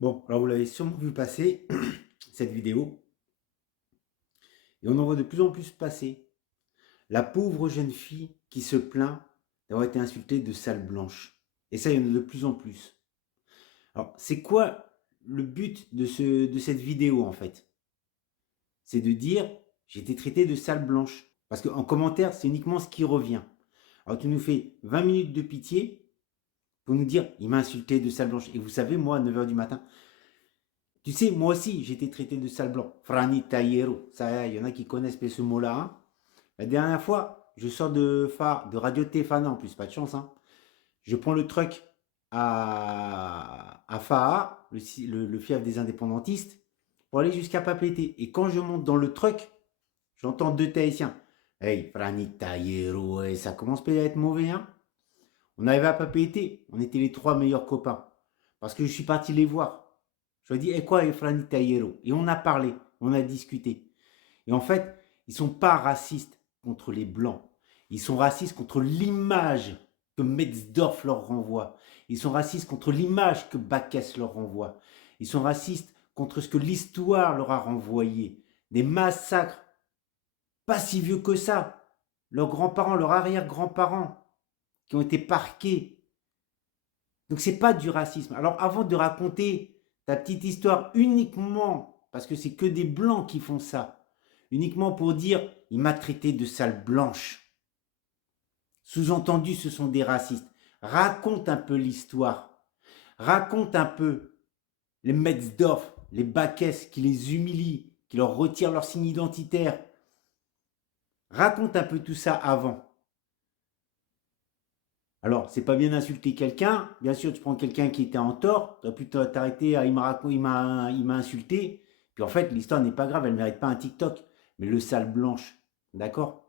Bon, alors vous l'avez sûrement vu passer, cette vidéo, et on en voit de plus en plus passer. La pauvre jeune fille qui se plaint d'avoir été insultée de sale blanche. Et ça, il y en a de plus en plus. Alors, c'est quoi le but de cette vidéo, en fait? C'est de dire, j'ai été traité de sale blanche. Parce qu'en commentaire, c'est uniquement ce qui revient. Alors, tu nous fais 20 minutes de pitié pour nous dire, il m'a insulté de sale blanche. Et vous savez, moi, à 9 h du matin, tu sais, moi aussi, j'ai été traité de sale blanc. Frani Tayero. Ça, il y en a qui connaissent ce mot-là. Hein. La dernière fois, je sors de Radio Tefana, en plus, pas de chance. Hein. Je prends le truck à Faha, le fief des indépendantistes, pour aller jusqu'à Papeete. Et quand je monte dans le truck, j'entends deux Tahitiens. Hey, Frani Tayero, et ça commence peut-être à être mauvais. Hein. On arrivait à Papeete, on était les trois meilleurs copains. Parce que je suis parti les voir. Je leur ai dit, eh quoi, Efrani Tayero? Et on a parlé, on a discuté. Et en fait, ils ne sont pas racistes contre les Blancs. Ils sont racistes contre l'image que Metzdorf leur renvoie. Ils sont racistes contre l'image que Bacchès leur renvoie. Ils sont racistes contre ce que l'histoire leur a renvoyé. Des massacres pas si vieux que ça. Leurs grands-parents, leurs arrière-grands-parents qui ont été parqués. Donc c'est pas du racisme. Alors avant de raconter ta petite histoire uniquement parce que c'est que des blancs qui font ça, uniquement pour dire il m'a traité de sale blanche. Sous-entendu, ce sont des racistes. Raconte un peu l'histoire. Raconte un peu les Metzdorf, les Bacchès qui les humilient, qui leur retirent leur signe identitaire. Raconte un peu tout ça avant. Alors, c'est pas bien d'insulter quelqu'un. Bien sûr, tu prends quelqu'un qui était en tort. Tu as pu t'arrêter à il m'a insulté. Puis en fait, l'histoire n'est pas grave, elle ne mérite pas un TikTok. Mais le sale blanche, d'accord?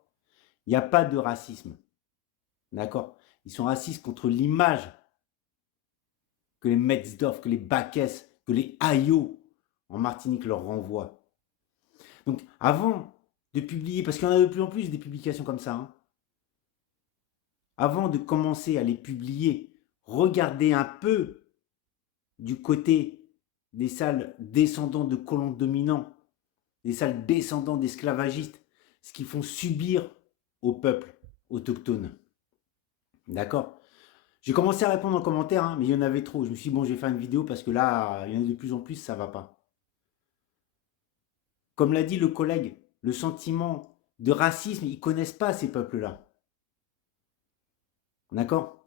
Il n'y a pas de racisme, d'accord? Ils sont racistes contre l'image que les Metzdorf, que les Bacchès, que les Ayo en Martinique leur renvoient. Donc, avant de publier, parce qu'il y en a de plus en plus des publications comme ça, hein, avant de commencer à les publier, regardez un peu du côté des sales descendants de colons dominants, des sales descendants d'esclavagistes, ce qu'ils font subir au peuple autochtone. D'accord? J'ai commencé à répondre en commentaire, hein, mais il y en avait trop. Je me suis dit, bon, je vais faire une vidéo parce que là, il y en a de plus en plus, ça va pas. Comme l'a dit le collègue, le sentiment de racisme, ils connaissent pas ces peuples-là. D'accord?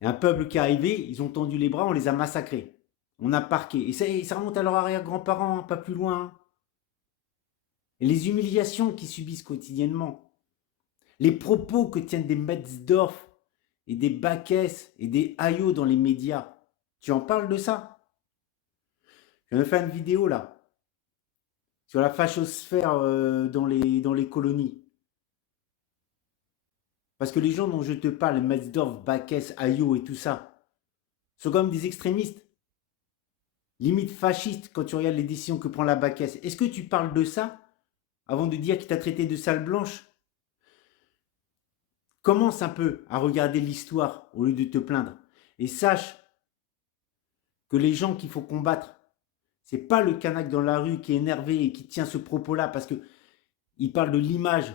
Et un peuple qui est arrivé, ils ont tendu les bras, on les a massacrés. On a parqué. Et ça remonte à leurs arrière-grands-parents, hein, pas plus loin. Hein. Et les humiliations qu'ils subissent quotidiennement. Les propos que tiennent des Metzdorf et des Bacchès et des Ayo dans les médias. Tu en parles de ça? Je viens de faire une vidéo là, sur la fachosphère dans les colonies. Parce que les gens dont je te parle, Metzdorf, Bacchès, Ayo et tout ça, sont comme des extrémistes, limite fascistes quand tu regardes les décisions que prend la Bacchès. Est-ce que tu parles de ça avant de dire qu'il t'a traité de sale blanche? Commence un peu à regarder l'histoire au lieu de te plaindre. Et sache que les gens qu'il faut combattre, c'est pas le canac dans la rue qui est énervé et qui tient ce propos-là parce que il parle de l'image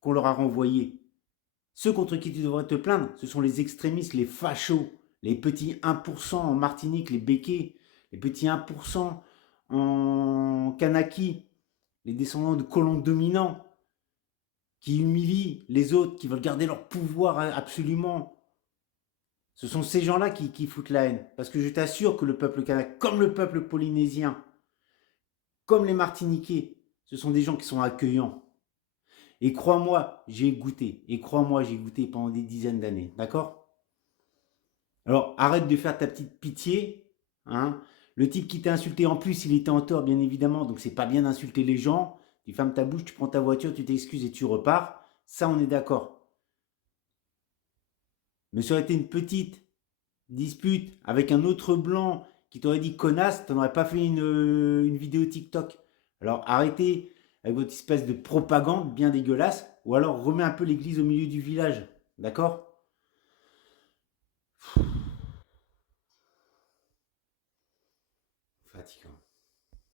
qu'on leur a renvoyée. Ceux contre qui tu devrais te plaindre, ce sont les extrémistes, les fachos, les petits 1% en Martinique, les béquets, les petits 1% en Kanaki, les descendants de colons dominants qui humilient les autres, qui veulent garder leur pouvoir absolument. Ce sont ces gens-là qui foutent la haine. Parce que je t'assure que le peuple kanak, comme le peuple polynésien, comme les Martiniquais, ce sont des gens qui sont accueillants. Et crois-moi, j'ai goûté. Et crois-moi, j'ai goûté pendant des dizaines d'années. D'accord? Alors, arrête de faire ta petite pitié. Hein. Le type qui t'a insulté, en plus, il était en tort, bien évidemment. Donc, c'est pas bien d'insulter les gens. Tu fermes ta bouche, tu prends ta voiture, tu t'excuses et tu repars. Ça, on est d'accord. Mais ça aurait été une petite dispute avec un autre blanc qui t'aurait dit connasse, t'en aurais pas fait une vidéo TikTok. Alors arrêtez avec votre espèce de propagande bien dégueulasse, ou alors remets un peu l'église au milieu du village. D'accord? Fatigant.